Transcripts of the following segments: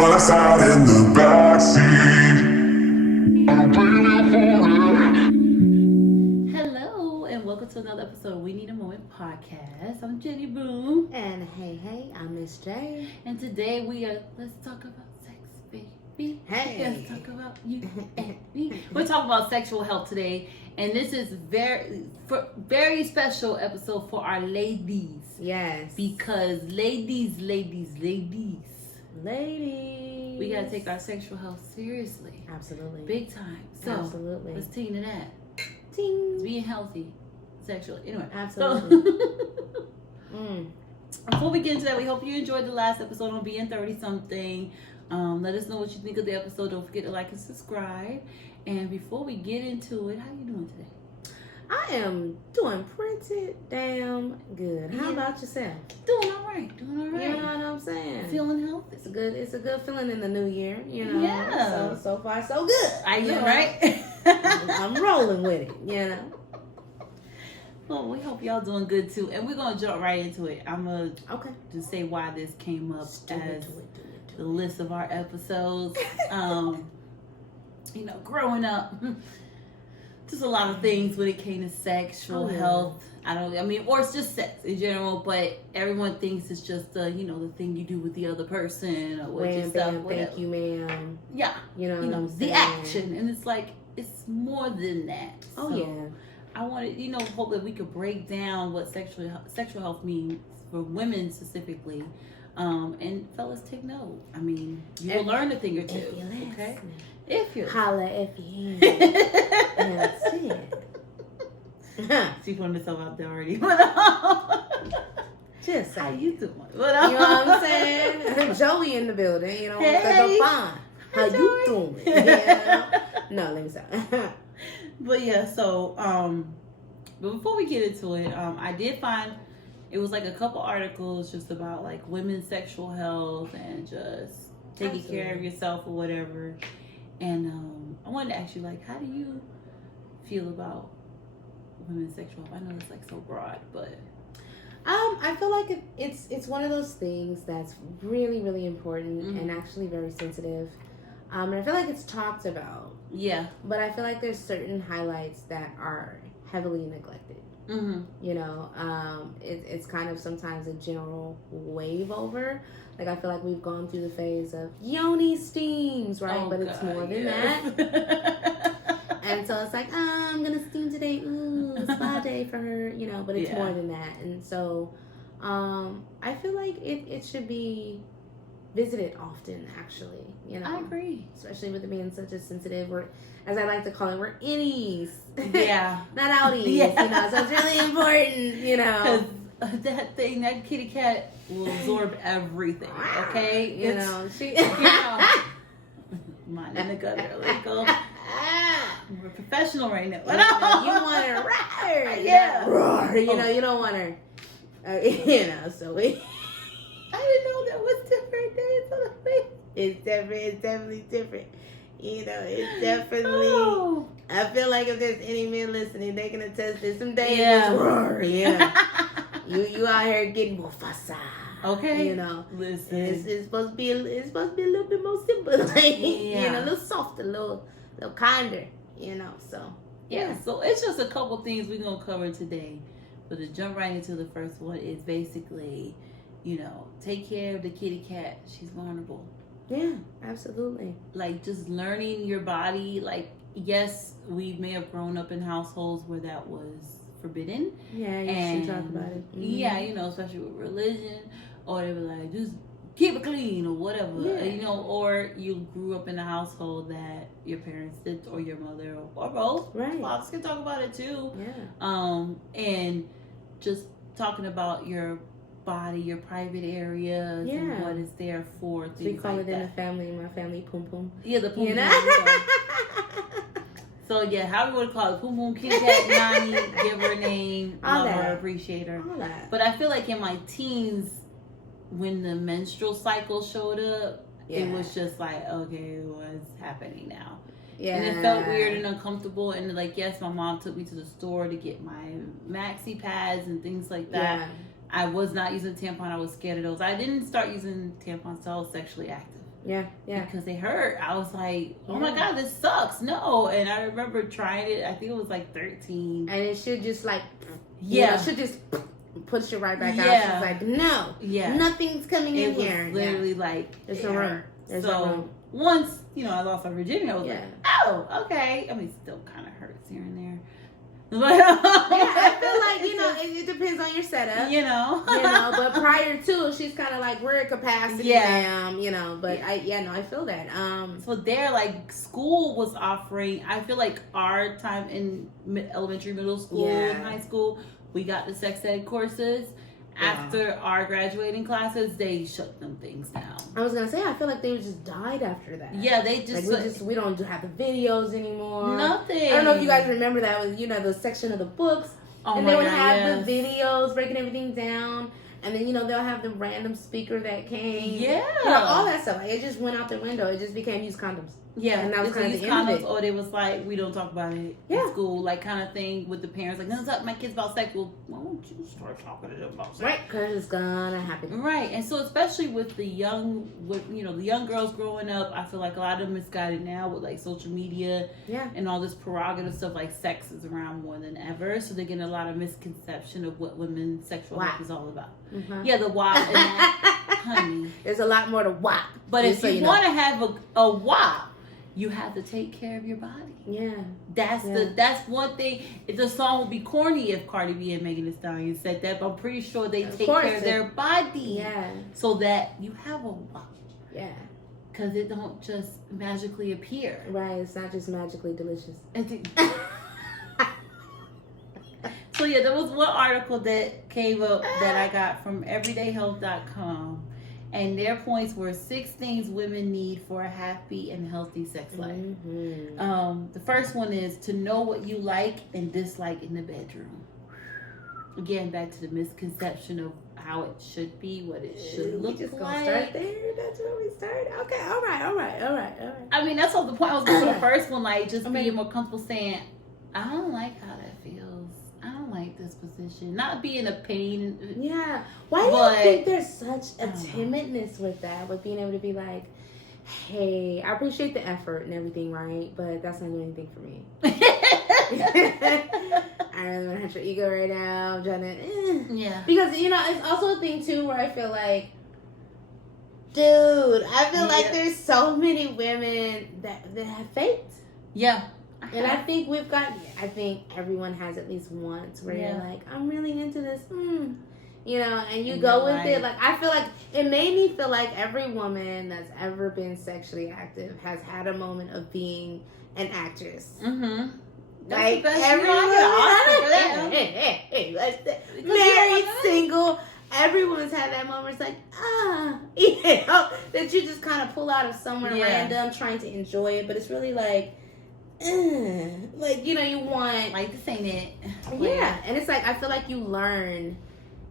fall aside in the backseat. I'm waiting for it. Hello, and welcome to another episode of We Need a Moment podcast. I'm Jenny Boom. And hey, I'm Miss J. And today let's talk about sex, baby. Hey. Let's talk about you and me. We're talking about sexual health today. And this is very special episode for our ladies. Yes. Because ladies. We got to take our sexual health seriously. Absolutely. Big time. So, absolutely. let's ting to that. Ting. Being healthy sexually. Anyway. Absolutely. Before we get into that, we hope you enjoyed the last episode on being 30-something. Let us know what you think of the episode. Don't forget to like and subscribe. And before we get into it, how you doing today? I am doing pretty damn good. How about yourself? Doing all right. You know what I'm saying? Feeling healthy. It's a good feeling in the new year, you know. Yeah. So far so good. I know, right? I'm rolling with it, you know. Well, we hope y'all doing good too. And we're gonna jump right into it. I'm gonna just say why this came up as the list of our episodes. You know, growing up, just a lot of things when it came to sexual health. Or it's just sex in general, but everyone thinks it's just the thing you do with the other person or with yourself. Thank you, ma'am. Yeah. You know what I'm the saying? action. And it's like, it's more than that. Oh, yeah. I wanted, hope that we could break down what sexual health means for women specifically. And fellas, take note. I mean, you'll learn a thing or two. Okay? If you holla if you She putting herself out there already. Just how you doing? You know what I'm saying? Joey in the building. Hey. Fine. How you doing? Yeah. No, let me stop. But yeah, so but before we get into it, I did find it was like a couple articles just about like women's sexual health and just taking care of yourself or whatever. And I wanted to ask you, like, how do you feel about women's sexual health? I know it's like so broad, but I feel like it's one of those things that's really, really important and actually very sensitive. And I feel like it's talked about. Yeah. But I feel like there's certain highlights that are heavily neglected. Mm-hmm. It's kind of sometimes a general wave over. Like, I feel like we've gone through the phase of yoni steams, right? But it's more than that. And so it's like, I'm going to steam today. Ooh, spa day for her, but it's more than that. And so I feel like it should be visited often, actually. I agree. Especially with it being such a sensitive, as I like to call it, we're innies. Yeah. Not outies, so it's really important, That kitty cat will absorb everything, okay? She... Mine in the gutter, like, we're professional right now. You want her roar. Yeah. Roar. You don't want her, so we... I didn't know that was different days of the week. It's definitely different. It's definitely... I feel like if there's any men listening, they can attest to some days. Roar, You out here getting more Mufasa. Okay. Listen. It's supposed to be a little bit more simple, like, a little softer, a little kinder, so. Yeah, so it's just a couple things we're going to cover today. But to jump right into the first one is basically, take care of the kitty cat. She's vulnerable. Yeah, absolutely. Like, just learning your body. Like, yes, we may have grown up in households where that was forbidden. Yeah, you should talk about it. Mm-hmm. Yeah, especially with religion, or they were like, just keep it clean or whatever. Yeah. Or you grew up in a household that your parents did, or your mother, or both. Right. Fathers can talk about it too. Yeah. And just talking about your body, your private areas, and what is there for. So we call it in the family, my family, pum pum. Yeah, the pum pum. So yeah, how we would call it, pum pum, kitty cat, nanny, give her a name, love her, appreciate her. All that. But I feel like in my teens, when the menstrual cycle showed up, it was just like, okay, what's happening now? Yeah. And it felt weird and uncomfortable. And like, yes, my mom took me to the store to get my maxi pads and things like that. Yeah. I was not using tampon. I was scared of those. I didn't start using tampons until I was sexually active. Yeah. Because they hurt. I was like, oh my God, this sucks. No. And I remember trying it. I think it was like 13. And it should just like, it should just push you right back out. She's like, no, nothing's coming in here. It was literally like, there's no room. So once, I lost my virginity, I was like, oh, okay. I mean, it still kind of hurts here and there. I feel like, it depends on your setup. But prior to, she's kind of like, we're at capacity now, but I feel that. So there, like, school was offering, I feel like our time in elementary, middle school, and high school, we got the sex ed courses. After our graduating classes, they shut them things down. I was gonna say, I feel like they just died after that. Yeah, they just we don't have the videos anymore. Nothing. I don't know if you guys remember that was the section of the books, and they would have the videos breaking everything down, and then they'll have the random speaker that came. Yeah, all that stuff. Like, it just went out the window. It just became use condoms. Yeah, and that was kind of the end of it. Or they was like, we don't talk about it in school, like kind of thing with the parents. Like, no, talk to my kids about sex. Well, why don't you start talking to them about sex? Right, because it's gonna happen. Right, and so especially with the young girls growing up, I feel like a lot of them misguided now with like social media, and all this prerogative stuff. Like, sex is around more than ever, so they're getting a lot of misconception of what women's sexual life is all about. Mm-hmm. Yeah, the WAP and that, honey. There's a lot more to WAP. But if you want to have a WAP, you have to take care of your body. Yeah. That's one thing. The song would be corny if Cardi B and Megan Thee Stallion said that, but I'm pretty sure they take care of their body. Yeah. So that you have a WAP. Yeah. Because it don't just magically appear. Right. It's not just magically delicious. So there was one article that came up that I got from everydayhealth.com. And their points were 6 things women need for a happy and healthy sex life. Mm-hmm. The first one is to know what you like and dislike in the bedroom. Again, back to the misconception of how it should be, what it should look like. Gonna start there. That's where we start. Okay, all right. I mean, that's all the point. I was going to the first one, like just being more comfortable saying, I don't like how that feels. I don't like this position. Not being a pain. Yeah. Why do you think there's such a timidness with that? With being able to be like, hey, I appreciate the effort and everything, right? But that's not doing anything for me. I really want to hurt your ego right now. I'm trying to, Yeah. Because, it's also a thing, too, where I feel like, dude, like there's so many women that have faked. Yeah. And I think everyone has at least once where you're like, I'm really into this, and you go with it. Like, I feel like it made me feel like every woman that's ever been sexually active has had a moment of being an actress. Mm-hmm. Like, everyone, married, single, everyone's had that moment. It's like, that you just kind of pull out of somewhere random, trying to enjoy it, but it's really like, you want, like, this ain't it. And it's like, I feel like you learn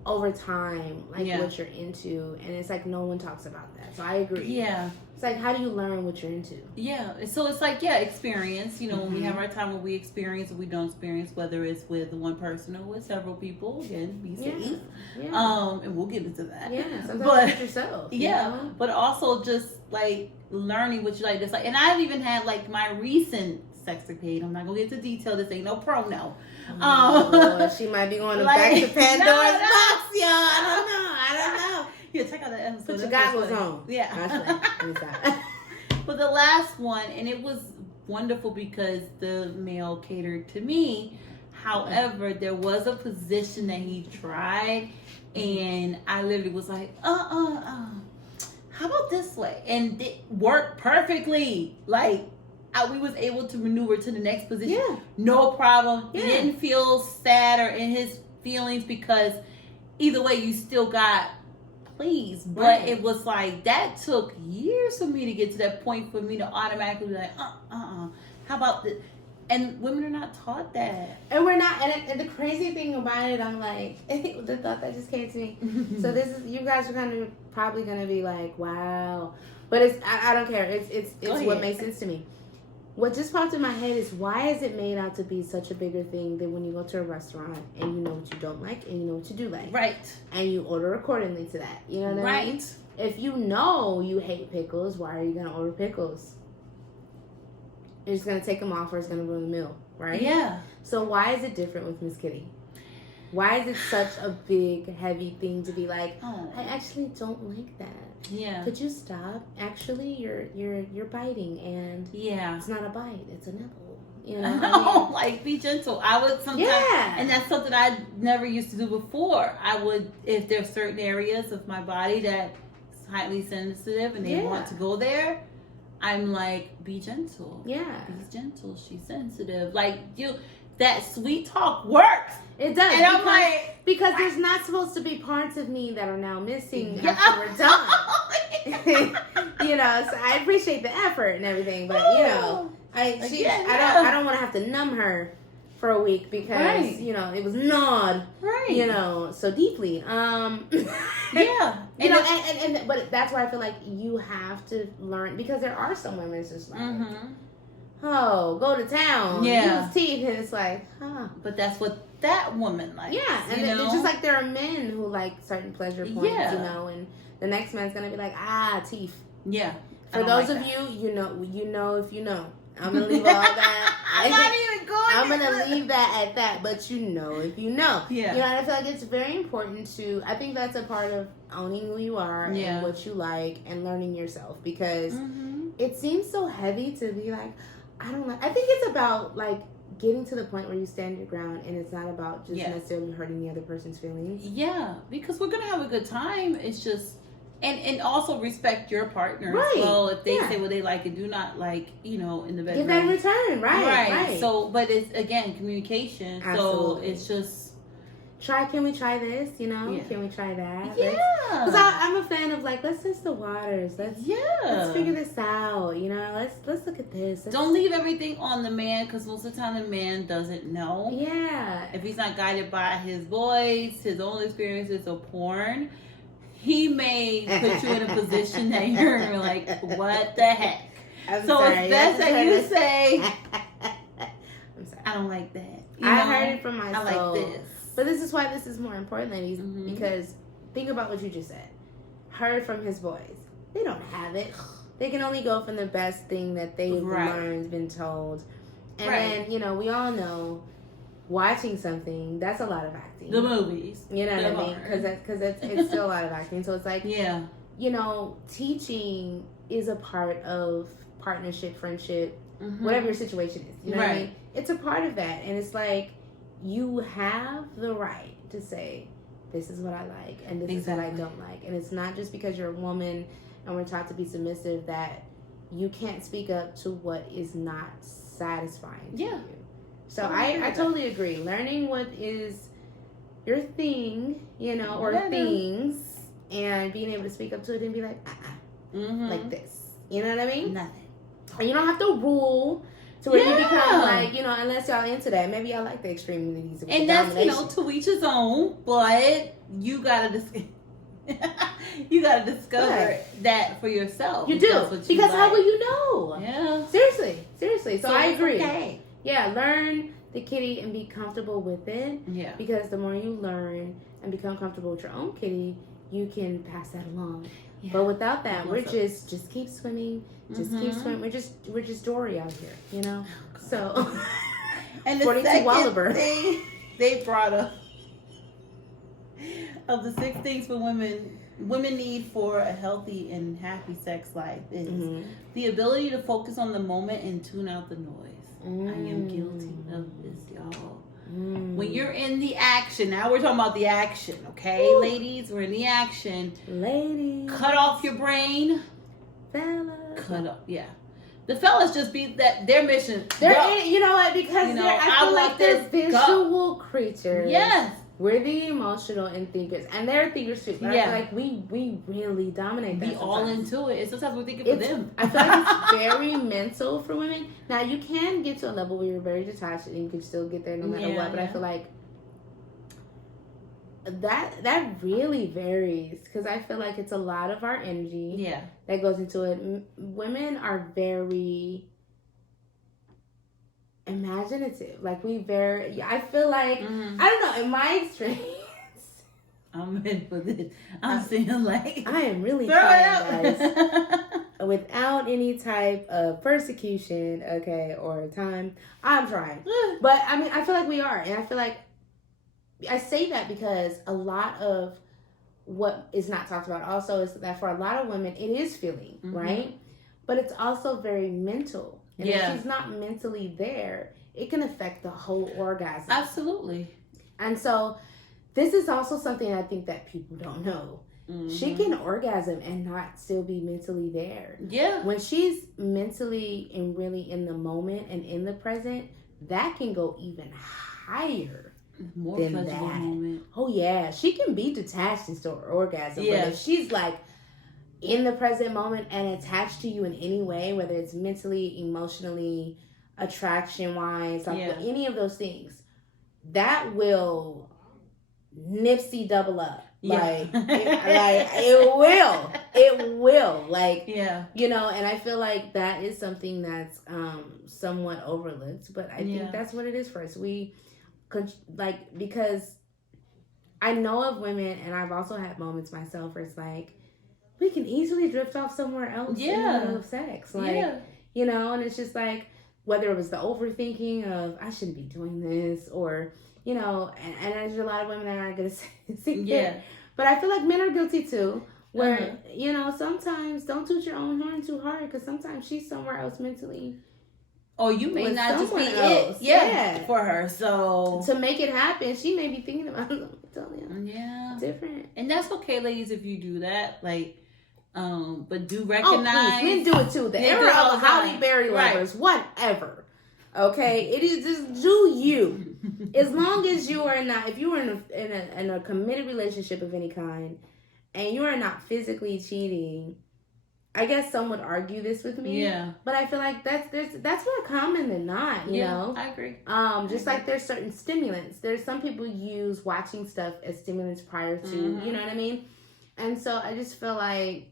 over time, like, what you're into, and it's like no one talks about that. So I agree. Yeah. It's like, how do you learn what you're into? Yeah. So it's like, experience. When we have our time where we experience or we don't experience, whether it's with one person or with several people. Again, be safe. Yeah. And we'll get into that. Yeah. Sometimes with yourself. Yeah. But also just like learning what you like. Just like, and I've even had like my recent sexcapade. I'm not gonna get into detail. This ain't no promo. Lord, she might be going back to Pandora's box, y'all. I don't know. Yeah, check out that episode. But your guy was wrong. Yeah. But the last one, and it was wonderful because the male catered to me. However, there was a position that he tried, and I literally was like, how about this way? And it worked perfectly. Like, we was able to maneuver to the next position. Yeah. No problem. Yeah. He didn't feel sad or in his feelings because either way, you still got pleased. But it was like, that took years for me to get to that point for me to automatically be like, how about this? And women are not taught that. And we're not. And the crazy thing about it, I'm like, the thought that just came to me. So this is, you guys are kind of probably going to be like, wow. But it's, I don't care. It's what makes sense to me. What just popped in my head is, why is it made out to be such a bigger thing than when you go to a restaurant and you know what you don't like and you know what you do like? Right. And you order accordingly to that. You know what I mean? If you know you hate pickles, why are you going to order pickles? You're just going to take them off, or it's going to ruin the meal, right? Yeah. So why is it different with Miss Kitty? Why is it such a big, heavy thing to be like, I actually don't like that. Yeah. Could you stop? Actually, you're biting, and yeah, it's not a bite; it's a nibble. You know, I mean, like, be gentle. I would sometimes, yeah, and that's something I never used to do before. I would, if there's certain areas of my body that's highly sensitive and they want to go there, I'm like, be gentle. Yeah, be gentle. She's sensitive. Like, that sweet talk works. It does. And I'm like, because there's not supposed to be parts of me that are now missing after we're done. You know, so I appreciate the effort and everything, but you know, I don't want to have to numb her for a week because you know it was gnawed, you know, so deeply. Yeah, you know, and but that's why I feel like you have to learn, because there are some women that's just like, oh, go to town, use teeth, and it's like, but that's what that woman likes. Yeah, and it's just like there are men who like certain pleasure points, you know, and the next man's gonna be like, teeth. Yeah. For those of you, you know if you know. I'm gonna leave all that. I'm not even going. I'm gonna leave that at that. But you know if you know. Yeah. You know, and I feel like it's very important to. I think that's a part of owning who you are and what you like and learning yourself, because it seems so heavy to be like, I don't like. I think it's about like getting to the point where you stand your ground, and it's not about just necessarily hurting the other person's feelings. Yeah, because we're gonna have a good time. It's just, and also respect your partner as well. If they say what they like and do not like, you know, in the bedroom, give that in return, right? So, but it's again communication. Absolutely. So it's just. Can we try this? You know, can we try that? Yeah. Because I'm a fan of like, let's test the waters. Let's figure this out. You know, let's look at this. Don't leave everything on the man, because most of the time the man doesn't know. Yeah. If he's not guided by his voice, his own experiences, or porn, he may put you in a position that you're like, what the heck? It's best that you say, I'm sorry. I don't like that. I heard it from my soul. I like this. But this is why this is more important, ladies, because think about what you just said. Heard from his voice. They don't have it. They can only go from the best thing that they've learned, been told. And then, you know, we all know watching something, that's a lot of acting. The movies. You know what I mean? Because it's still a lot of acting. So it's like, you know, teaching is a part of partnership, friendship, whatever your situation is. You know what I mean? It's a part of that. And it's like, you have the right to say, this is what I like and this is what I don't like. And it's not just because you're a woman and we're taught to be submissive that you can't speak up to what is not satisfying to you. So I totally agree. Learning what is your thing, you know, or things, and being able to speak up to it and be like, like this. You know what I mean? Nothing. And you don't have to rule to where you become like, you know, unless y'all into that. Maybe y'all like the extremities of and that's, you know, to each his own, but you gotta discover that for yourself. You do. Because how will you know? Yeah. Seriously. So I agree. Okay. Yeah, learn the kitty and be comfortable with it. Yeah. Because the more you learn and become comfortable with your own kitty, you can pass that along. Yeah. But without that, we're just keep swimming. Just keep swimming. We're just Dory out here, you know. So, and the second Wallaber. thing they brought up of the 6 things for women need for a healthy and happy sex life is the ability to focus on the moment and tune out the noise. I am guilty of this, y'all. When you're in the action, now we're talking about the action, okay? Ooh. Ladies, we're in the action. Ladies. Cut off your brain. Fellas. Cut up, The fellas just be that their mission. You know what? Because I feel like they're visual creatures. Yes. We're the emotional and thinkers, and they're thinkers too. But I feel like we really dominate that. Be all into it. And sometimes we're thinking for them. I feel like it's very mental for women. Now you can get to a level where you're very detached and you can still get there no matter what. But I feel like that really varies, because I feel like it's a lot of our energy that goes into it. Women are very imaginative. Like I feel like, I don't know, in my experience. I'm in for this. I'm saying like. I am really trying, guys. Without any type of persecution, okay, or time. I'm trying. But I mean, I feel like we are. And I feel like I say that because a lot of what is not talked about also is that for a lot of women, it is feeling, right? But it's also very mental. And if she's not mentally there, it can affect the whole orgasm. Absolutely. And so this is also something I think that people don't know. She can orgasm and not still be mentally there. Yeah. When she's mentally and really in the moment and in the present, that can go even higher than that. Moment. Oh yeah, she can be detached and still orgasm. Yeah. But if she's like in the present moment and attached to you in any way, whether it's mentally, emotionally, attraction wise, like any of those things, that will nipsey double up. Like, it will. Like, you know, and I feel like that is something that's somewhat overlooked, but I think that's what it is for us. We could, like, because I know of women, and I've also had moments myself where it's like, we can easily drift off somewhere else in the middle of sex. Like, you know, and it's just like, whether it was the overthinking of, I shouldn't be doing this, or, you know, and there's a lot of women that aren't going to say that. But I feel like men are guilty too, where, you know, sometimes don't toot your own horn too hard, because sometimes she's somewhere else mentally. Or you may not just be it for her. So to make it happen, she may be thinking about something different. And that's okay, ladies, if you do that. Like, but do recognize. Men do it too. The era of Holly Berry lovers, whatever. Okay, it is just do you. As long as you are not, if you are in a committed relationship of any kind, and you are not physically cheating, I guess some would argue this with me. Yeah. But I feel like that's more common than not, you know? I agree. Just like there's certain stimulants. There's some people use watching stuff as stimulants prior to, you know what I mean? And so I just feel like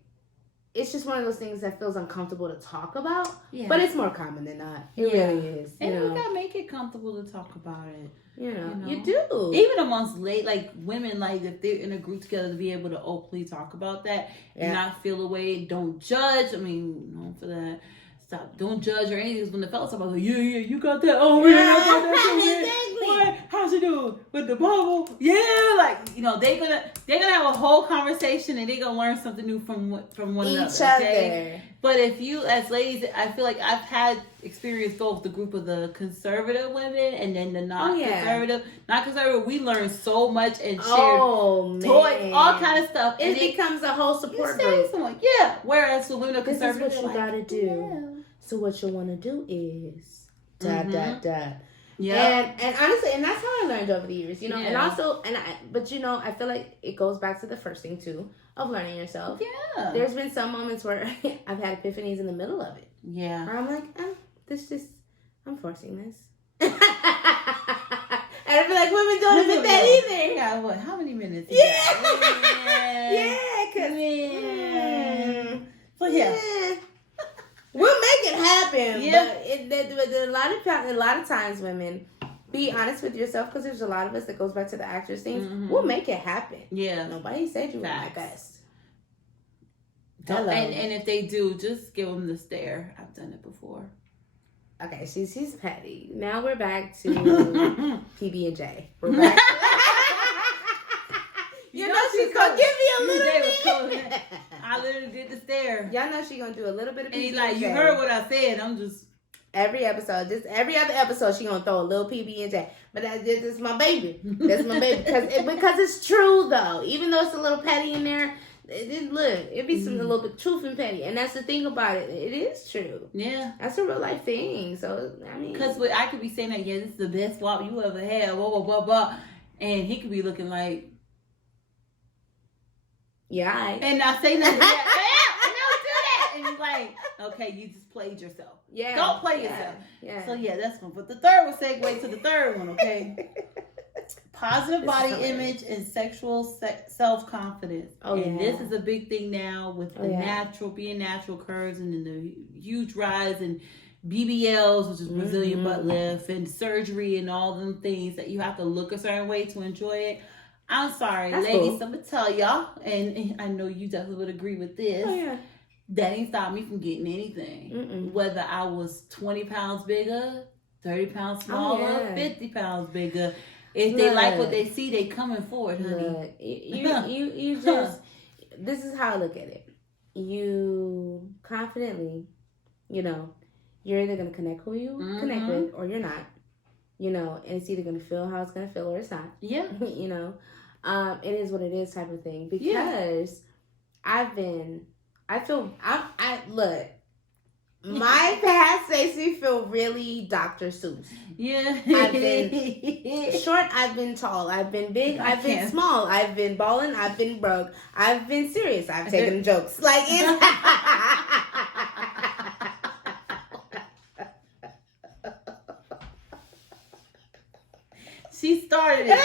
it's just one of those things that feels uncomfortable to talk about. Yeah. But it's more common than not. It really is. And we gotta make it comfortable to talk about it. You know, you do. Even amongst women, like if they're in a group together, to be able to openly talk about that and not feel away. Don't judge. I mean, no for that. Stop. Don't judge or anything. When the fellas talk about, you got that. Oh, yeah, I got that too. Exactly. What? How's she doing with the bubble? Yeah, like, you know, they're gonna have a whole conversation and they're gonna learn something new from one another. Each other. But if you, as ladies, I feel like I've had experience both the group of the conservative women and then the non-conservative. Not conservative, we learn so much and share toys, all kind of stuff. It becomes a whole support group. Whereas the women are conservative, this is what you gotta do. Yeah. So what you want to do is ... Yeah. And honestly, and that's how I learned over the years, you know. And also, but you know, I feel like it goes back to the first thing too of learning yourself. Yeah. There's been some moments where I've had epiphanies in the middle of it. Yeah. Where I'm like, I'm forcing this. And I feel like women don't admit that either. Yeah. What? How many minutes? We'll make it happen. Yeah. But a lot of times, women, be honest with yourself, because there's a lot of us that goes back to the actors thing. We'll make it happen. Yeah. Nobody said you were my best. And if they do, just give them the stare. I've done it before. Okay, she's petty. Now we're back to PB&J. We're back. You know she's gonna give me a little bit. I literally did the stare. Y'all know she's gonna do a little bit of PB&J. And he's like, you heard what I said. I'm just every other episode she gonna throw a little PB&J. But this is my baby. That's my baby because it's true though. Even though it's a little petty in there, it be some a little bit truth and petty, and that's the thing about it. It is true. Yeah, that's a real life thing. So I mean, because I could be saying that, this is the best swap you ever had, blah blah blah blah, and he could be looking like. Yeah. And I say nothing. And don't do that. And he's like, okay, you just played yourself. Yeah. Don't play yourself. Yeah. So that's one. But the third will segue to the third one, okay? Positive body image and sexual self-confidence. And this is a big thing now with the being natural curves and then the huge rise and BBLs, which is Brazilian butt lift, and surgery and all them things that you have to look a certain way to enjoy it. I'm sorry, That's ladies, cool. I'm going to tell y'all, and I know you definitely would agree with this. Oh, yeah. That ain't stopped me from getting anything. Mm-mm. Whether I was 20 pounds bigger, 30 pounds smaller, 50 pounds bigger. If they like what they see, they coming forward, honey. Look, you just, this is how I look at it. You confidently, you know, you're either going to connect who you connect with or you're not. You know, and it's either going to feel how it's going to feel or it's not. Yeah. You know, it is what it is type of thing. Because look, my past makes me feel really Dr. Seuss. Yeah. I've been short, I've been tall, I've been big, I've been small, I've been balling, I've been broke, I've been serious, I've taken jokes. Like, it's... She started it. Your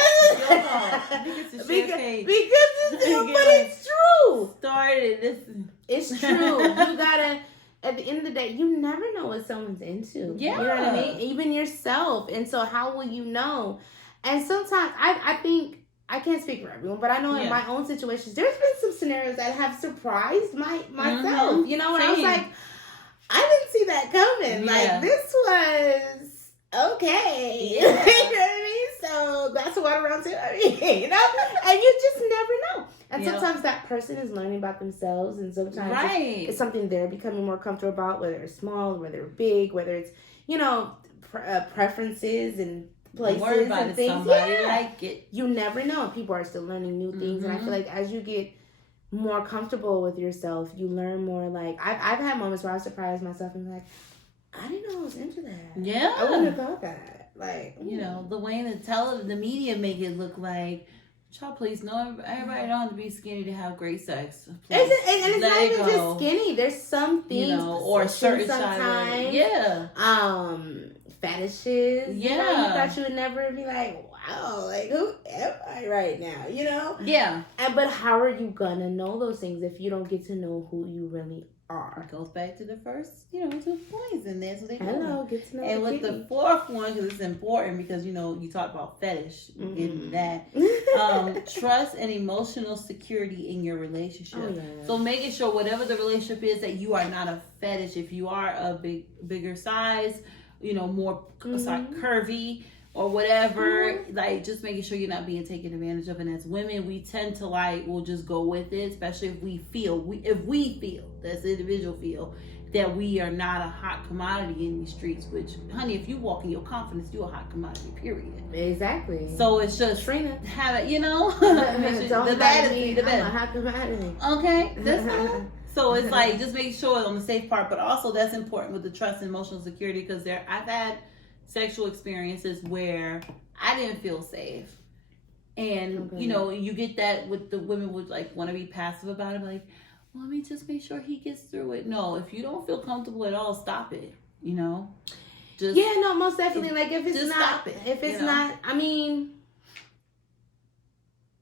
fault. I think it's a champagne. But it's true. Started this. It's true. You gotta, at the end of the day, you never know what someone's into. Yeah. You know what I mean? Even yourself. And so how will you know? And sometimes I think, I can't speak for everyone, but I know in my own situations, there's been some scenarios that have surprised myself. You know, when I was like, I didn't see that coming. Yeah. Like, this was okay. You know what I mean? So that's what around too. I mean, you know? And you just never know. And sometimes that person is learning about themselves, and sometimes it's something they're becoming more comfortable about, whether it's small, whether it's big, whether it's, you know, preferences and places and things. Like it. You never know. People are still learning new things, and I feel like as you get more comfortable with yourself, you learn more. Like, I've had moments where I surprised myself and be like, I didn't know I was into that. Yeah. I wouldn't have thought that. Like, you know, the way the media make it look like, y'all please know everybody don't have to be skinny to have great sex. And it's not even just skinny. There's some things, you know, or certain sometimes. Fetishes. Yeah. You know, you thought you would never be like, wow, like, who am I right now? You know? Yeah. But how are you gonna know those things if you don't get to know who you really are? It goes back to the first, 2 points, and that's what they do. Get to know. And with the fourth one, because it's important, because you talk about fetish, getting that. Trust and emotional security in your relationship. Oh, yeah. So making sure whatever the relationship is, that you are not a fetish. If you are a bigger size, more curvy or whatever, like, just making sure you're not being taken advantage of. And as women, we tend to we'll just go with it, especially if we feel, that's the individual feel, that we are not a hot commodity in these streets, which, honey, if you walk in your confidence, you're a hot commodity, period. Exactly. So it's just Trina. Have it, Don't the better me. the better. I'm a hot commodity. Okay, that's all. So it's like, just make sure on the safe part, but also that's important with the trust and emotional security, because I've had sexual experiences where I didn't feel safe. And, you get that with the women would want to be passive about it. Like, well, let me just make sure he gets through it. No, if you don't feel comfortable at all, stop it, Just, most definitely. Like, if it's just not, stop it, if it's not, I mean...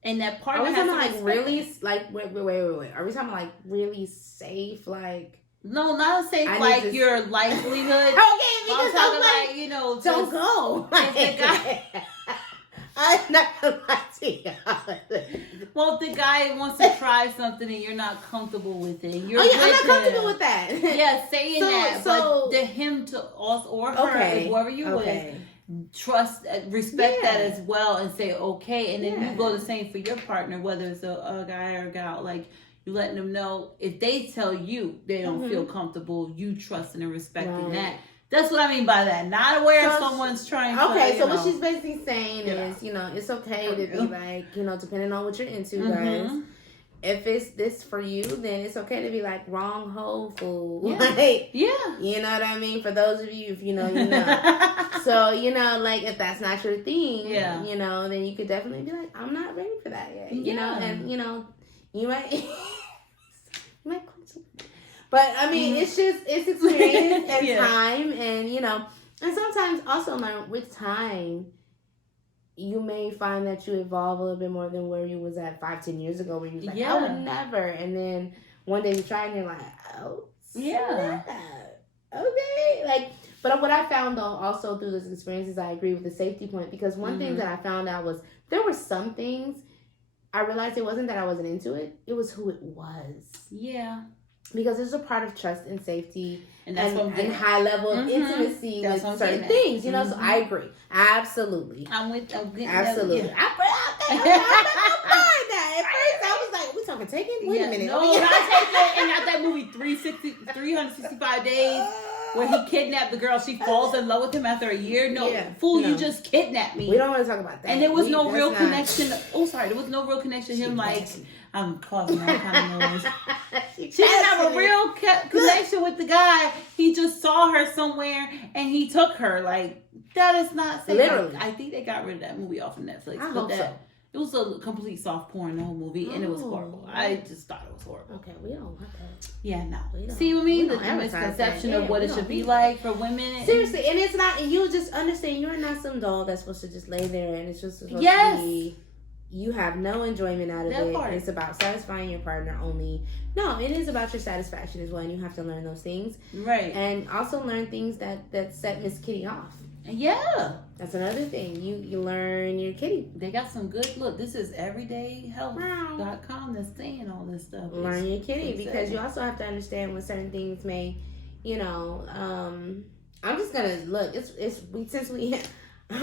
And that partner has to really, wait. Are we talking really safe, No, not safe, your livelihood. Okay, because I'm talking don't go. The guy. I'm not gonna lie to you. Well, if the guy wants to try something and you're not comfortable with it, I'm not comfortable with that. Yeah, saying that, but to him to us or her, whoever you're with, trust, respect that as well, and say okay, and then you go the same for your partner, whether it's a guy or a gal. Like, you letting them know, if they tell you they don't feel comfortable, you trusting and respecting that. That's what I mean by that. Not aware if someone's trying to. Okay, so what she's basically saying is, it's okay to be depending on what you're into, guys. If it's this for you, then it's okay to be wrong, hoe, fool. You know what I mean? For those of you, if you know, you know. So, if that's not your thing, then you could definitely be like, I'm not ready for that yet. You know, and, you might, but I mean, it's experience and time, and, and sometimes also learn with time, you may find that you evolve a little bit more than where you was at 5-10 years ago, where you was like, I would never. And then one day you try and you're like, oh, snap. Okay, like, but what I found though, also through this experience, is I agree with the safety point, because one thing that I found out was there were some things I realized it wasn't that I wasn't into it; it was who it was. Yeah, because there's a part of trust and safety and high level of intimacy with certain things, you know. So I agree, absolutely. I'm getting absolutely. Yeah. At first, I was like, "We talking taking? Wait a minute, no, not taking." And not that movie 365 days. Where he kidnapped the girl, she falls in love with him after a year. No, fool, you just kidnapped me. We don't want to talk about that. And there was no real connection. Oh, sorry, there was no real connection. Him like, I'm causing all kind of noise. She didn't have a real connection with the guy. He just saw her somewhere and he took her. Like, that is not safe. Literally. I think they got rid of that movie off of Netflix. I hope so. It was a complete soft porn, the whole movie, and it was horrible. I just thought it was horrible. Okay, we don't want that. Yeah, no. See what I mean? The misconception of what it should be like for women. Seriously, and it's not, and you just understand you're not some doll that's supposed to just lay there and it's just supposed to be, you have no enjoyment out of it. And it's about satisfying your partner only. No, it is about your satisfaction as well, and you have to learn those things. Right. And also learn things that set Miss Kitty off. Yeah. That's another thing. You learn your kitty. They got some good, look, this is everydayhealth.com that's saying all this stuff. Learn your kitty, because you also have to understand when certain things may, you know, I'm just gonna look, I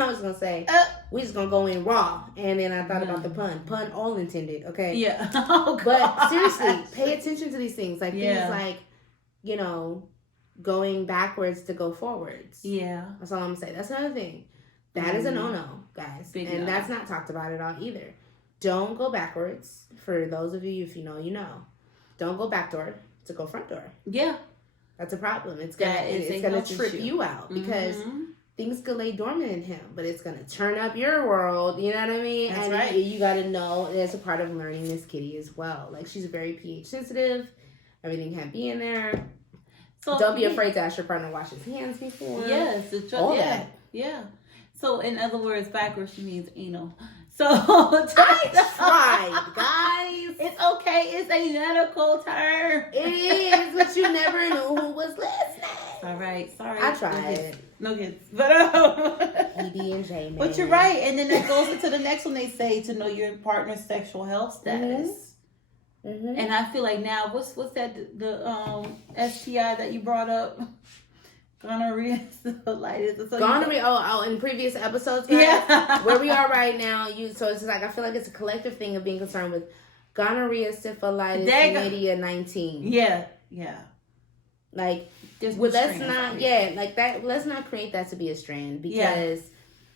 was gonna say we just gonna go in raw, and then I thought about the pun all intended, okay? Yeah. But seriously, pay attention to these things, like things like, you know, going backwards to go forwards. Yeah. That's all I'm gonna say. That's another thing. That is a no-no, guys. That's not talked about at all either. Don't go backwards. For those of you, if you know, you know. Don't go back door to go front door. Yeah. That's a problem. It's gonna trip you out, because things could lay dormant in him, but it's gonna turn up your world. You know what I mean? That's and right. You gotta know there's a part of learning this kitty as well. Like, she's very pH sensitive. Everything can't be in there. So don't be afraid to ask your partner to wash his hands before. Yes, all that. Yeah. So in other words, backwards she means anal. So I tried, guys. It's okay. It's a medical term. It is, but you never knew who was listening. All right, sorry. I tried. No kids. But ED and J, man. But you're right, and then that goes into the next one. They say to know your partner's sexual health status. And I feel like now, what's that? The STI that you brought up. Gonorrhea, syphilis. Gonorrhea. Oh, in previous episodes, guys, where we are right now. So it's like, I feel like it's a collective thing of being concerned with gonorrhea, syphilis, chlamydia, 19. Yeah. Like, let's not, like that. Let's not create that to be a strand, because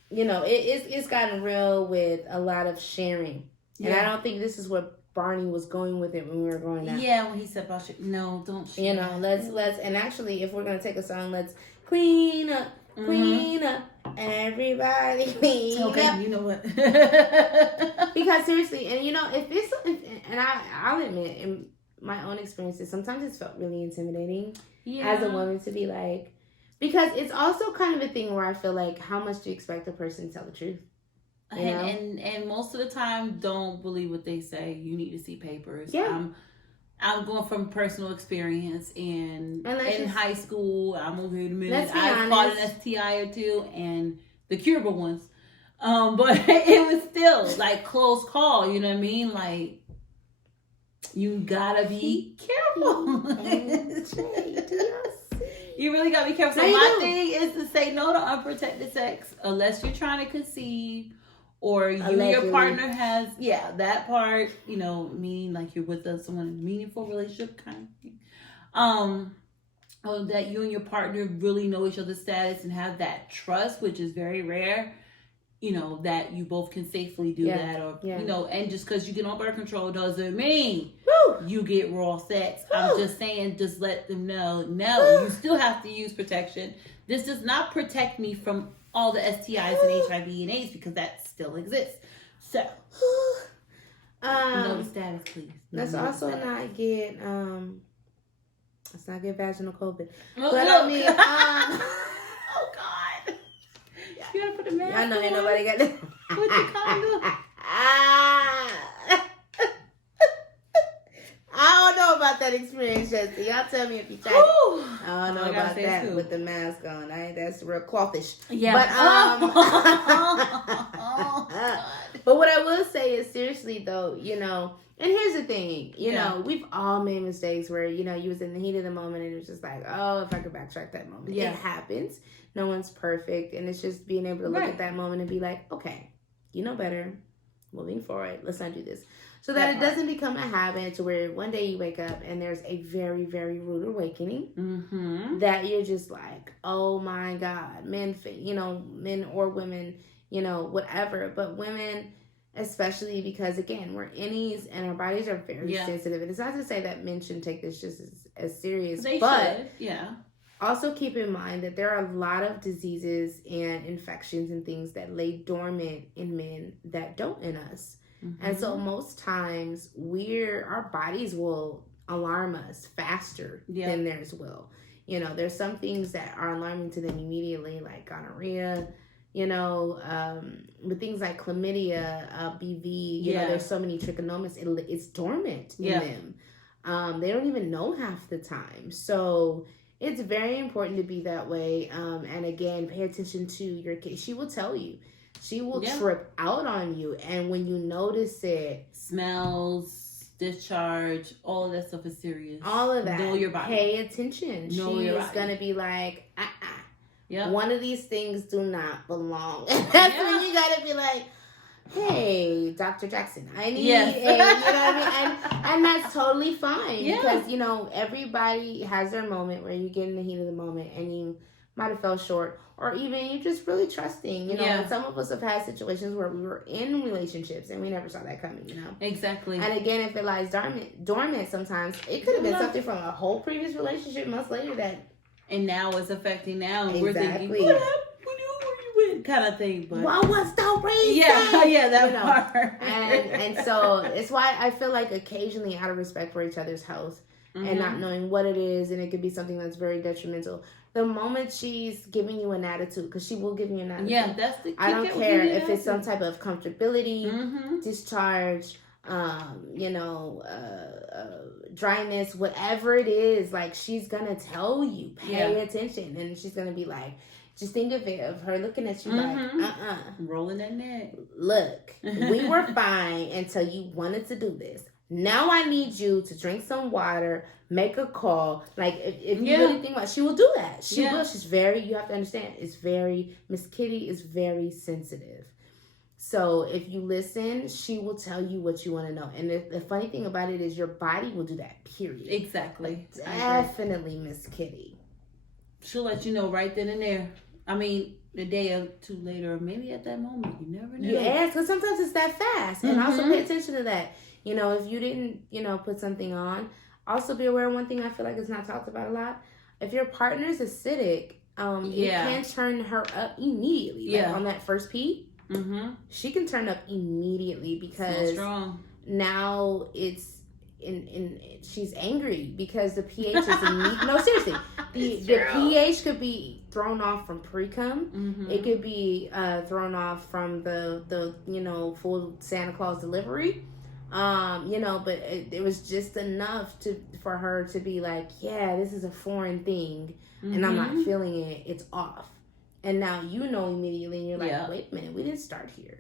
you know it's gotten real with a lot of sharing, and I don't think this is what Barney was going with it when we were growing up. Yeah, when he said about no, don't share. You know, let's and actually, if we're gonna take a song, let's clean up, everybody clean up. You know what? Because seriously, and you know, I'll admit, in my own experiences, sometimes it's felt really intimidating as a woman to be like, because it's also kind of a thing where I feel like, how much do you expect a person to tell the truth? You know? And most of the time, don't believe what they say. You need to see papers. Yeah. I'm going from personal experience. In high school, I'm over here in a minute. I caught an STI or two, and the curable ones. But it was still like close call. You know what I mean? Like, you gotta be careful. You really gotta be careful. So my thing is to say no to unprotected sex, unless you're trying to conceive. Or you and your partner has, that part, you know, meaning like you're with someone in a meaningful relationship kind of thing. That you and your partner really know each other's status and have that trust, which is very rare, you know, that you both can safely do that. Or, you know, and just because you get on birth control doesn't mean you get raw sex. I'm just saying, just let them know, no, you still have to use protection. This does not protect me from all the STIs and HIV and AIDS, because that still exists. So, know the status, please. Let's also not get vaginal COVID. But I mean, oh God, you gotta put a mask. I know ain't nobody got that. Put the condom. I don't know about that that experience, Jesse. Y'all tell me if you tried it. I don't know about that with the mask on. That's real clothish. Yeah. But what I will say is, seriously though, you know, and here's the thing, you know, we've all made mistakes where, you know, you was in the heat of the moment and it was just like, oh, if I could backtrack that moment. It happens. No one's perfect. And it's just being able to look at that moment and be like, okay, you know better. Moving forward, let's not do this. So that it doesn't become a habit to where one day you wake up and there's a very, very rude awakening that you're just like, oh my God, men or women, you know, whatever. But women, especially because, again, we're innies and our bodies are very sensitive. And it's not to say that men shouldn't take this just as serious. They should. Yeah. Also keep in mind that there are a lot of diseases and infections and things that lay dormant in men that don't in us. And so most times our bodies will alarm us faster than theirs will. You know, there's some things that are alarming to them immediately, like gonorrhea, you know, with things like chlamydia, BV, you know, there's so many trichomonas, it's dormant in them. They don't even know half the time. So it's very important to be that way. And again, pay attention to your kid. She will tell you. She will trip out on you. And when you notice it. Smells, discharge, all of that stuff is serious. All of that. Know your body. Pay attention. She is going to be like, one of these things do not belong. And that's when you got to be like, hey, Dr. Jackson, I need a, you know what I mean? And that's totally fine because, you know, everybody has their moment where you get in the heat of the moment and you might have fell short, or even you're just really trusting, you know. And some of us have had situations where we were in relationships and we never saw that coming, you know. Exactly. And again, if it lies dormant sometimes, it could have been something from a whole previous relationship months later and now it's affecting now. And we're thinking, what happened? Kind of thing, but what was the reason? That part. And so it's why I feel like occasionally, out of respect for each other's health and not knowing what it is, and it could be something that's very detrimental. The moment she's giving you an attitude, because she will give you an attitude. That's the key. I don't care if it's some type of comfortability, discharge, dryness, whatever it is. Like, she's gonna tell you, pay attention, and she's gonna be like. Just think of it, of her looking at you like, rolling that neck. Look, we were fine until you wanted to do this. Now I need you to drink some water, make a call. Like, if you really think about it, she will do that. She will. She's very, you have to understand, Miss Kitty is very sensitive. So if you listen, she will tell you what you want to know. And the funny thing about it is your body will do that, period. Exactly. Definitely, Miss Kitty. She'll let you know right then and there. I mean, a day or two later, or maybe at that moment, you never know. Yes, because sometimes it's that fast. And also pay attention to that. You know, if you didn't, put something on, also be aware of one thing I feel like is not talked about a lot. If your partner's acidic, it can turn her up immediately. Like on that first pee, she can turn up immediately because now it's she's angry because the pH is no, seriously. The pH could be thrown off from pre-cum. It could be thrown off from the full Santa Claus delivery. But it was just enough for her to be like, yeah, this is a foreign thing and I'm not feeling it. It's off. And now immediately and you're like, wait a minute, we didn't start here.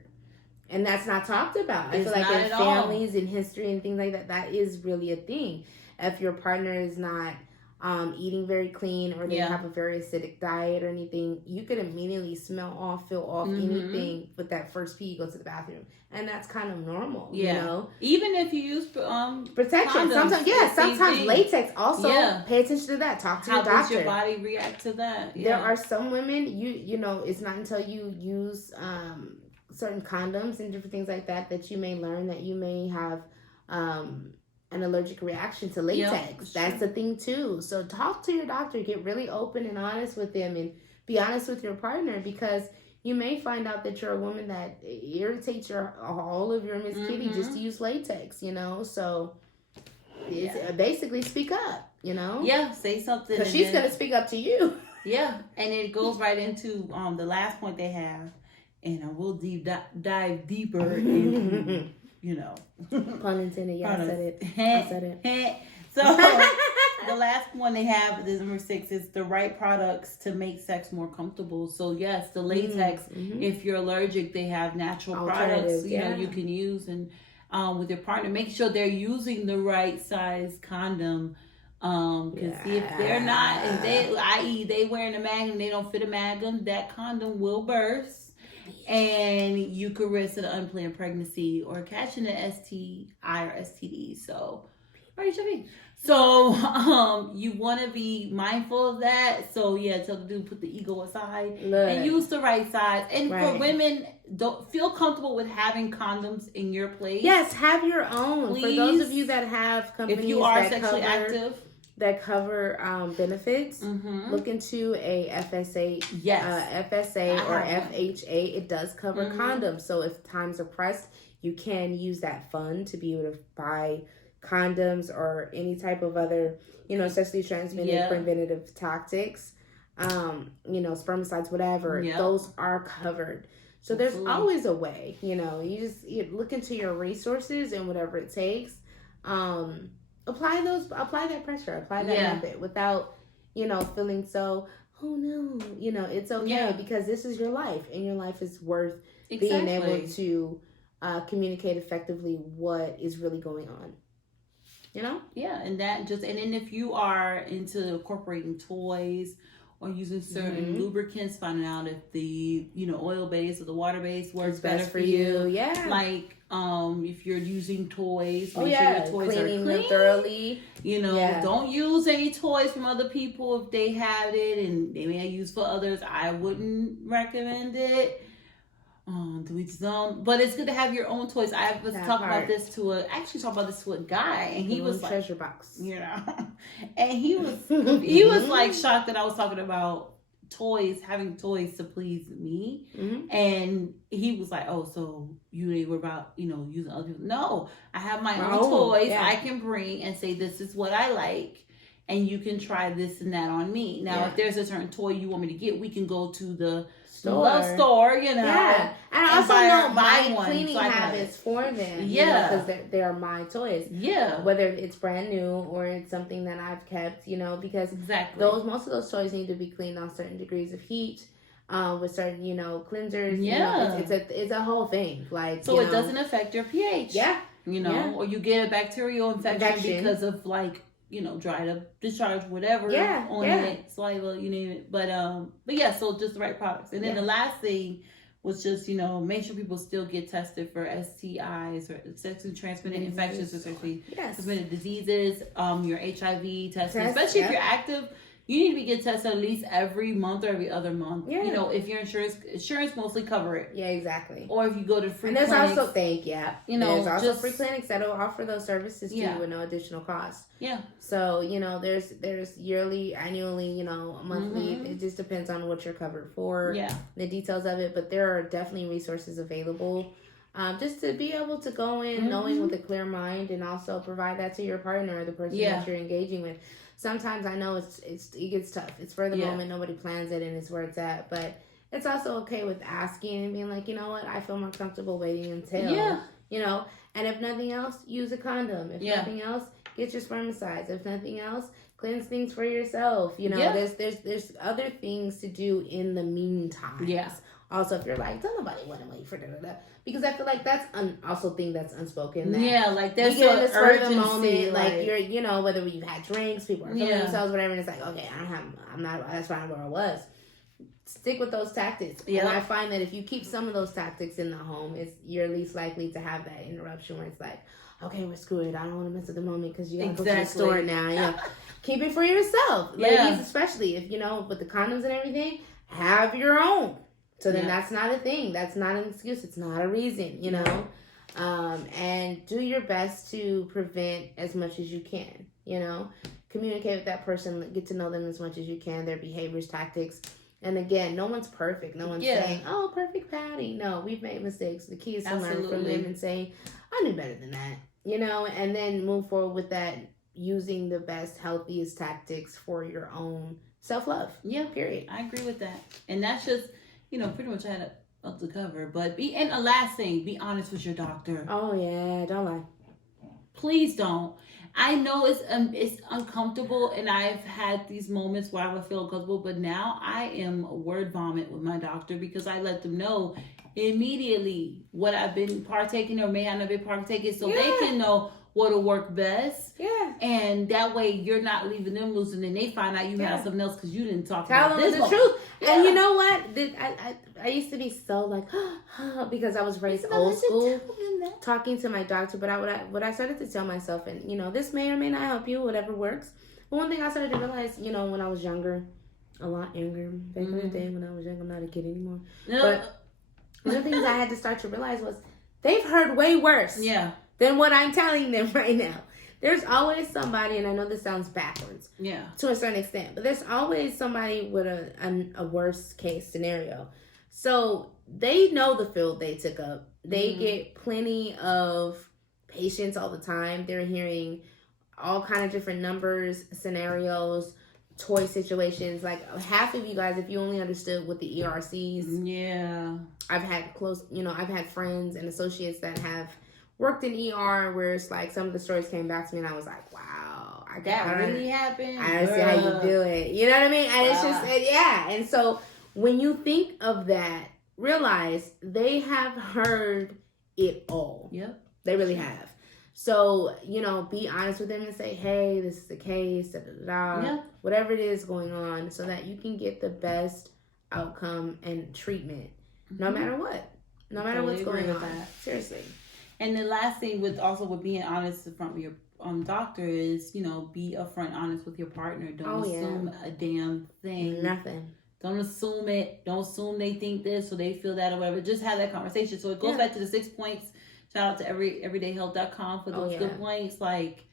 And that's not talked about. I feel like in families and history and things like that, that is really a thing. If your partner is not eating very clean or they have a very acidic diet or anything, you could immediately smell off, feel off anything with that first pee you go to the bathroom. And that's kind of normal, you know? Even if you use protection. Condoms, sometimes latex also. Pay attention to that. Talk to your doctor. How does your body react to that? There are some women, it's not until you use certain condoms and different things like that you may learn that you may have an allergic reaction to latex. That's the thing too. So talk to your doctor, get really open and honest with them, and be honest with your partner, because you may find out that you're a woman that irritates all of your Miss Kitty just to use latex, so basically speak up, say something, because she's going to speak up to you. And it goes right into the last point they have. And I will dive deeper into, Pun intended. Yeah, I said it. So the last one they have, this number 6, is the right products to make sex more comfortable. So yes, the latex. If you're allergic, they have natural products you know you can use and with your partner. Make sure they're using the right size condom. Because if they're not, if they, i.e., they wearing a magnum, they don't fit a magnum, that condom will burst, and you could risk an unplanned pregnancy or catching an STI or STD. So, or HIV. So, you want to be mindful of that. So, yeah, tell the dude, put the ego aside and use the right size. And for women, don't feel comfortable with having condoms in your place. Yes, have your own. Please. For those of you that have companies if you are that sexually active, that cover benefits, look into a FSA, FSA or FHA. It does cover condoms. So if times are pressed, you can use that fund to be able to buy condoms or any type of other, sexually transmitted preventative tactics, spermicides, whatever. Those are covered. So there's always a way, you look into your resources and whatever it takes. Apply that pressure, apply that method without, feeling so, oh no, it's okay because this is your life and your life is worth being able to communicate effectively what is really going on. And that and then if you are into incorporating toys or using certain lubricants, finding out if the oil base or the water base works better for you. Like if you're using toys, make sure your toys cleaning are clean them thoroughly. Don't use any toys from other people if they have it and they may have used for others. I wouldn't recommend it. But it's good to have your own toys. I was talking about this to a guy, and he was like, treasure box, and he was like shocked that I was talking about having toys to please me, and he was like, oh, so you ain't worried about using other people? No, I have my own toys. I can bring and say this is what I like, and you can try this and that on me. Now, if there's a certain toy you want me to get, we can go to the store, and I also know my cleaning habits for them, because they are my toys, whether it's brand new or it's something that I've kept, because most of those toys need to be cleaned on certain degrees of heat, with certain cleansers. It's a whole thing, like so it doesn't affect your pH, or you get a bacterial infection because of dried up discharge, whatever on it, saliva, you name it. But so just the right products. And then the last thing was just, make sure people still get tested for STIs or sexually transmitted infections or sexually transmitted diseases, your HIV testing, especially if you're active. You need to be getting tested at least every month or every other month. If your insurance mostly cover it. Yeah, exactly. Or if you go to free clinics. And there's also, there's also free clinics that will offer those services too with no additional cost. So, there's yearly, annually, monthly. It just depends on what you're covered for. The details of it. But there are definitely resources available. Just to be able to go in knowing with a clear mind and also provide that to your partner or the person that you're engaging with. Sometimes I know it gets tough. It's for the moment. Nobody plans it and it's where it's at. But it's also okay with asking and being like, you know what? I feel more comfortable waiting until, And if nothing else, use a condom. If nothing else, get your spermicides. If nothing else, cleanse things for yourself. There's other things to do in the meantime. Also, if you're like, don't nobody want to wait for because I feel like that's also thing that's unspoken. That like there's we get in this spur of the moment, like you're, whether you've had drinks, people are feeling themselves, whatever, and it's like, okay, that's fine where I was. Stick with those tactics. And I find that if you keep some of those tactics in the home, you're least likely to have that interruption where it's like, okay, we're screwed. I don't want to miss at the moment because you got to go to the store now. Keep it for yourself. Ladies, especially if, with the condoms and everything, have your own. So then that's not a thing. That's not an excuse. It's not a reason, and do your best to prevent as much as you can, communicate with that person, get to know them as much as you can, their behaviors, tactics. And again, no one's perfect. No one's saying, oh, perfect Patty. No, we've made mistakes. The key is to learn from them and say, I knew better than that, and then move forward with that, using the best, healthiest tactics for your own self-love. Period. I agree with that. And that's just, pretty much I had it up to cover. But and a last thing, be honest with your doctor. Oh, yeah. Don't lie. Please don't. I know it's uncomfortable, and I've had these moments where I would feel uncomfortable, but now I am a word vomit with my doctor because I let them know immediately what I've been partaking or may have not been partaking, so they can know what'll work best. Yeah. And that way you're not leaving them loose, and then they find out you have something else because you didn't talk about this. Tell them the truth. Yeah. And you know what? I used to be so like, because I was raised old school, talking to my doctor. But what I started to tell myself, and this may or may not help you, whatever works. But one thing I started to realize, when I was younger, a lot younger, back in the day when I was young, I'm not a kid anymore. But one of the things I had to start to realize was they've heard way worse. Yeah. Than what I'm telling them right now. There's always somebody, and I know this sounds backwards, to a certain extent, but there's always somebody with a worst case scenario. So they know the field they took up. They get plenty of patients all the time. They're hearing all kind of different numbers, scenarios, toy situations. Like half of you guys, if you only understood what the ERCs, I've had friends and associates that have worked in ER where it's like some of the stories came back to me and I was like, wow, that really happened. I don't see how you do it. You know what I mean? And it's just, And so when you think of that, realize they have heard it all. Yep. They really have. So, be honest with them and say, hey, this is the case, whatever it is going on, so that you can get the best outcome and treatment, no matter what. No matter what's going on. Seriously. And the last thing with being honest in front of your doctor is, be upfront honest with your partner. Don't assume a damn thing. Nothing. Don't assume it. Don't assume they think this or they feel that or whatever. Just have that conversation. So it goes back to the 6 points. Shout out to everydayhealth.com for those good points. Like,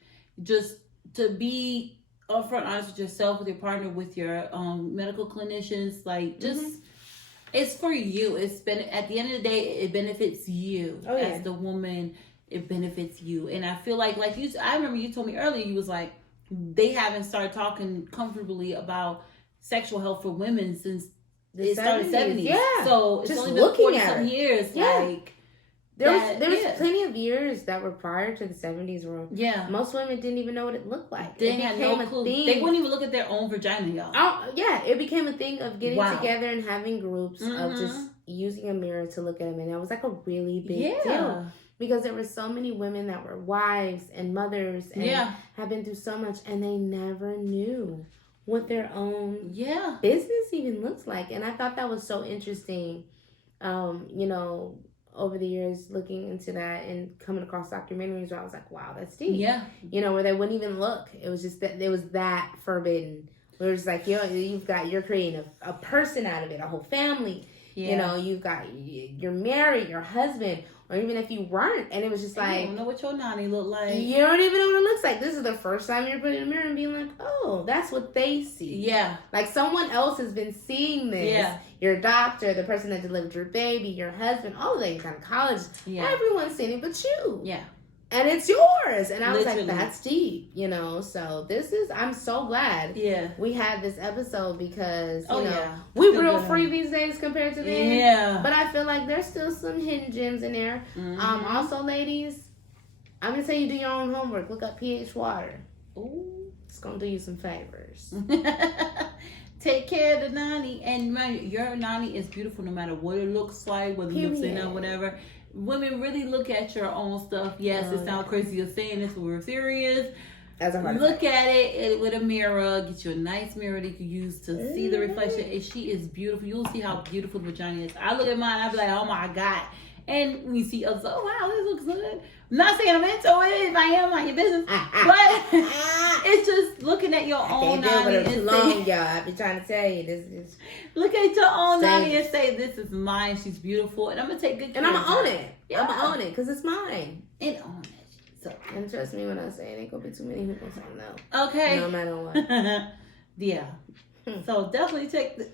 just to be upfront honest with yourself, with your partner, with your medical clinicians. Like, just... It's for you. At the end of the day, it benefits you as the woman. It benefits you, and I feel like you. I remember you told me earlier. You was like, they haven't started talking comfortably about sexual health for women since it started 70s. Yeah, so it's only been 40-some years. Like there was plenty of years that were prior to the 70s where most women didn't even know what it looked like. They had no clue. They wouldn't even look at their own vagina, y'all. Oh, yeah. It became a thing of getting together and having groups of just using a mirror to look at them. And that was like a really big deal. Because there were so many women that were wives and mothers and have been through so much. And they never knew what their own business even looks like. And I thought that was so interesting, over the years, looking into that and coming across documentaries where I was like, wow, that's deep. Yeah. Where they wouldn't even look. It was just that it was that forbidden. Where it's like, you're creating a person out of it, a whole family. Yeah. You've got, you're married, your husband, or even if you weren't. And it was just like, you don't know what your nanny look like. You don't even know what it looks like. This is the first time you're putting in a mirror and being like, oh, that's what they see. Yeah. Like someone else has been seeing this. Yeah. Your doctor, the person that delivered your baby, your husband, all of that, your gynecologist. Yeah. Everyone's seeing it but you. Yeah. And it's yours. And I was like, that's deep, So I'm so glad we had this episode because, we real free these days compared to then. Yeah. But I feel like there's still some hidden gems in there. Mm-hmm. Also, ladies, I'm going to tell you, do your own homework. Look up pH water. Ooh. It's going to do you some favors. Take care of the nanny. And your nanny is beautiful no matter what it looks like, whether it looks in or whatever. Women, really look at your own stuff. Yes, it sounds crazy of saying this, but we're serious. Look at it with a mirror. Get you a nice mirror that you can use to see the reflection. And she is beautiful. You'll see how beautiful the vagina is. I look at mine, I be like, oh my God. And when you see others, oh wow, this looks good. I'm not saying I'm into it. If I am, mind your business. But it's just looking at your own nanny and saying, y'all. I've been trying to tell you this is. Look at your own nanny and say, this is mine. She's beautiful, and I'm gonna take good care. And I'm gonna own it. Yeah. I'm gonna own it because it's mine. And own it. So, and trust me when I say it ain't gonna be too many people saying no. Okay. No matter what. Yeah. So definitely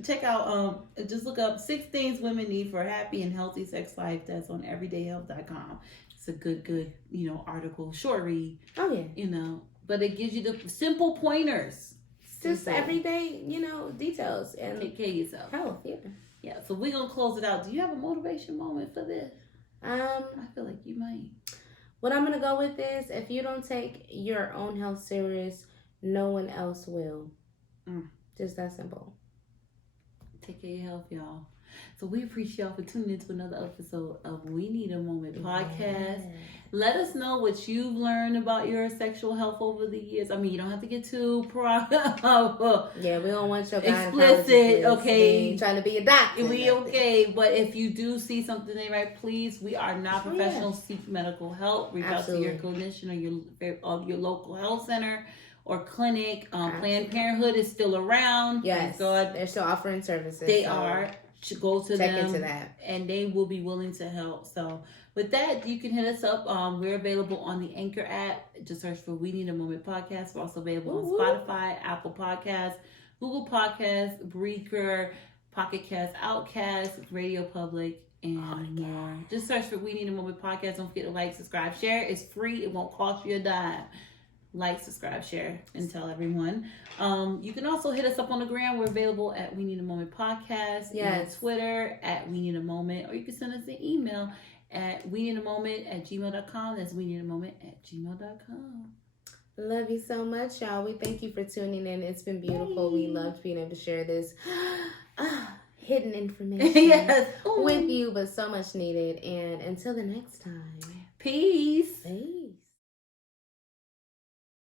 check out just look up 6 things women need for a happy and healthy sex life. That's on everydayhealth.com. It's a good article, short read. Oh yeah. But it gives you the simple pointers. Just everyday, details and take care of yourself. Health, yeah. Yeah. So we're gonna close it out. Do you have a motivation moment for this? I feel like you might. what I'm going to go with is, if you don't take your own health serious, no one else will. Just that simple. Take care of your health, y'all. So we appreciate y'all for tuning in to another episode of We Need a Moment podcast. Let us know what you've learned about your sexual health over the years. I mean, you don't have to get too yeah, we don't want your explicit. Okay, we trying to be a doctor. We okay, but if you do see something ain't right, please. We are not professionals. Seek medical help. Reach out to your clinician or your local health center or clinic. Planned Parenthood is still around. Yes, God, they're still offering services. They are. Go to check them into that, and they will be willing to help. So with that, you can hit us up. We're available on the Anchor app. Just search for We Need a Moment podcast. We're also available on Spotify, Apple Podcasts, Google Podcasts, Breaker, PocketCasts, Outcast, RadioPublic, and more. Just search for We Need a Moment podcast. Don't forget to like, subscribe, share. It's free. It won't cost you a dime. Like, subscribe, share, and tell everyone. You can also hit us up on the gram. We're available at We Need a Moment Podcast. Yes. And Twitter at We Need a Moment. Or you can send us an email at weneedamoment@gmail.com. That's weneedamoment@gmail.com. Love you so much, y'all. We thank you for tuning in. It's been beautiful. We loved being able to share this hidden information with you, but so much needed. And until the next time. Peace. Peace.